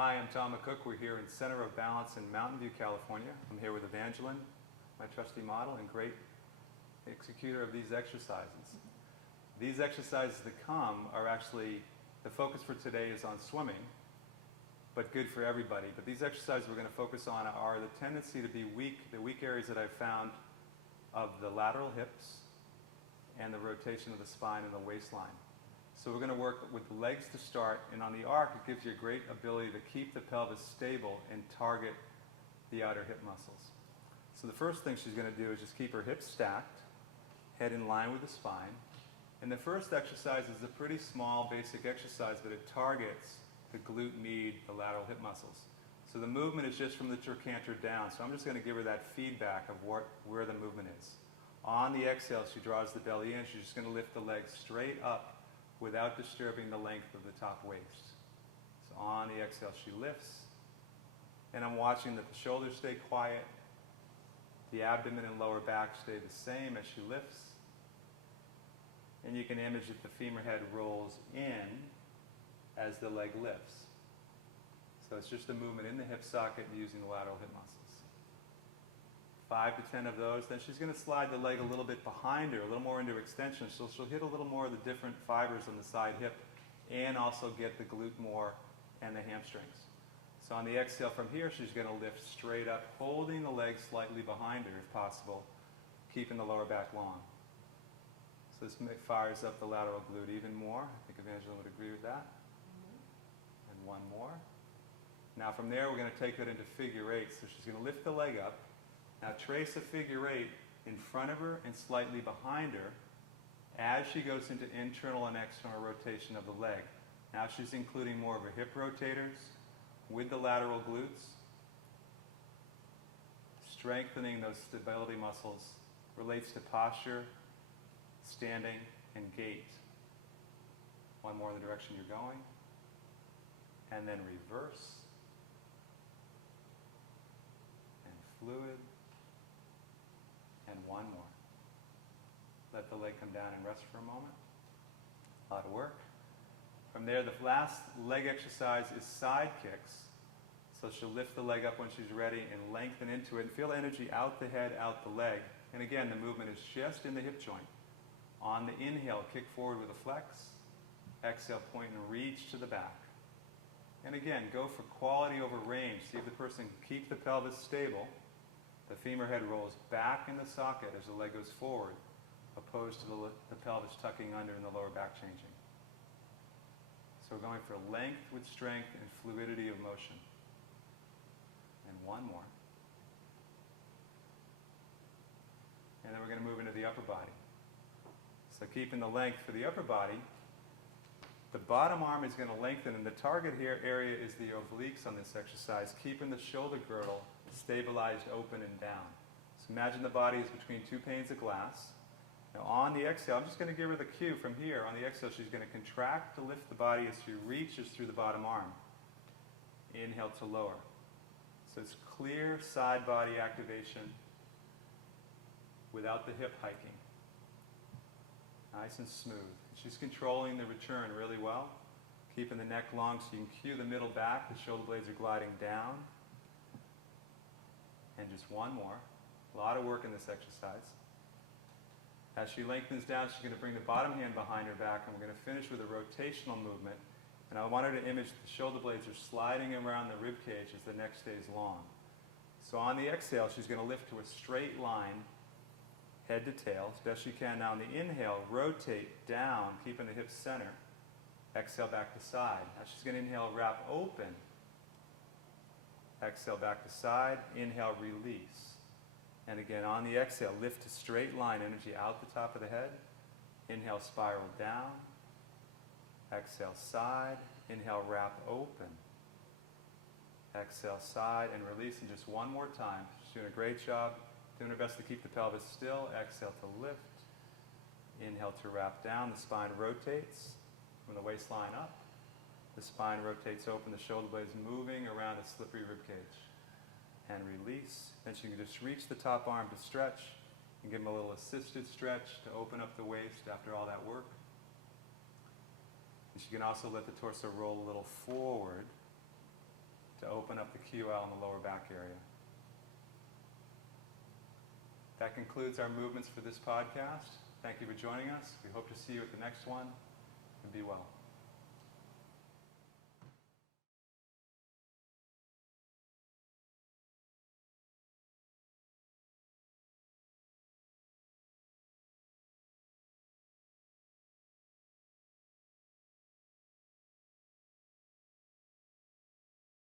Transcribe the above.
Hi, I'm Tom McCook. We're here in Center of Balance in Mountain View, California. I'm here with Evangeline, my trusty model and great executor of these exercises. These exercises that come are actually, the focus for today is on swimming, but good for everybody. But these exercises we're going to focus on are the tendency to be weak, the weak areas that I've found of the lateral hips and the rotation of the spine and the waistline. So we're going to work with the legs to start, and on the arc it gives you a great ability to keep the pelvis stable and target the outer hip muscles. So the first thing she's going to do is just keep her hips stacked, head in line with the spine. And the first exercise is a pretty small basic exercise, but it targets the glute med, the lateral hip muscles. So the movement is just from the trochanter down. So I'm just going to give her that feedback of where the movement is. On the exhale, she draws the belly in. She's just going to lift the legs straight up without disturbing the length of the top waist. So on the exhale, she lifts. And I'm watching that the shoulders stay quiet. The abdomen and lower back stay the same as she lifts. And you can image that the femur head rolls in as the leg lifts. So it's just a movement in the hip socket using the lateral hip muscles. 5 to 10 of those. Then she's going to slide the leg a little bit behind her, a little more into extension. So she'll hit a little more of the different fibers on the side hip and also get the glute more and the hamstrings. So on the exhale from here, she's going to lift straight up, holding the leg slightly behind her if possible, keeping the lower back long. So this fires up the lateral glute even more. I think Evangeline would agree with that. And one more. Now from there, we're going to take it into figure eight. So she's going to lift the leg up. Now trace a figure eight in front of her and slightly behind her as she goes into internal and external rotation of the leg. Now she's including more of her hip rotators with the lateral glutes, strengthening those stability muscles. Relates to posture, standing, and gait. One more in the direction you're going. And then reverse. And fluid. And one more. Let the leg come down and rest for a moment. A lot of work. From there, the last leg exercise is side kicks. So she'll lift the leg up when she's ready and lengthen into it. And feel energy out the head, out the leg. And again, the movement is just in the hip joint. On the inhale, kick forward with a flex. Exhale, point and reach to the back. And again, go for quality over range. See if the person can keep the pelvis stable. The femur head rolls back in the socket as the leg goes forward, opposed to the pelvis tucking under and the lower back changing. So we're going for length with strength and fluidity of motion. And one more. And then we're going to move into the upper body. So keeping the length for the upper body, the bottom arm is going to lengthen, and the target here area is the obliques on this exercise, keeping the shoulder girdle stabilized, open, and down. So imagine the body is between two panes of glass. Now on the exhale, I'm just going to give her the cue from here. On the exhale, she's going to contract to lift the body as she reaches through the bottom arm. Inhale to lower. So it's clear side body activation without the hip hiking. Nice and smooth. She's controlling the return really well, keeping the neck long so you can cue the middle back. The shoulder blades are gliding down. And just one more. A lot of work in this exercise. As she lengthens down, she's going to bring the bottom hand behind her back, and we're going to finish with a rotational movement. And I want her to image the shoulder blades are sliding around the rib cage as the neck stays long. So on the exhale, she's going to lift to a straight line, head to tail, as best she can. Now on the inhale, rotate down, keeping the hips center. Exhale back to side. Now she's going to inhale, wrap open. Exhale back to side. Inhale, release. And again, on the exhale, lift to straight line, energy out the top of the head. Inhale, spiral down. Exhale, side. Inhale, wrap open. Exhale, side, and release. And just one more time. She's doing a great job. Doing her best to keep the pelvis still. Exhale to lift. Inhale to wrap down. The spine rotates from the waistline up. The spine rotates open. The shoulder blades moving around a slippery rib cage. And release. Then she can just reach the top arm to stretch and give them a little assisted stretch to open up the waist after all that work. And she can also let the torso roll a little forward to open up the QL in the lower back area. That concludes our movements for this podcast. Thank you for joining us. We hope to see you at the next one, and be well.